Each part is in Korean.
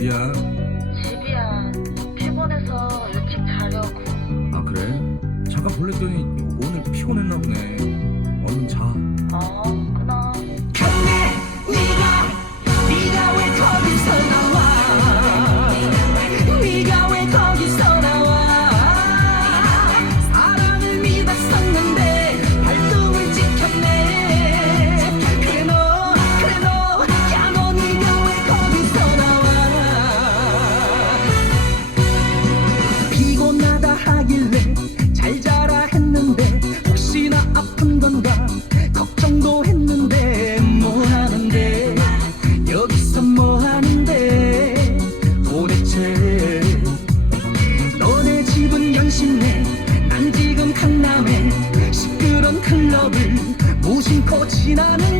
어디야? 집이야. 피곤해서 일찍 자려고. 아 그래? 잠깐 볼랬더니 오늘 피곤했나 보네. 얼른 자. 어. 지나는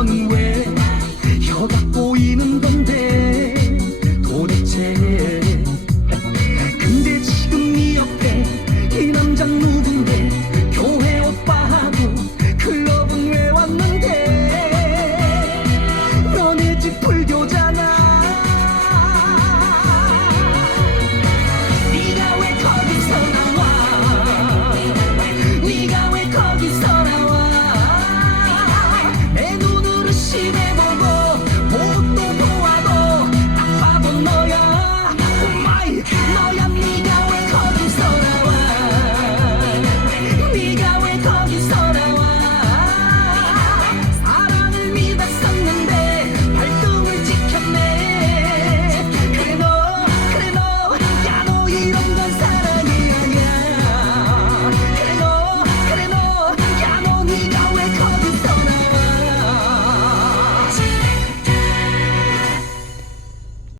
lonely way.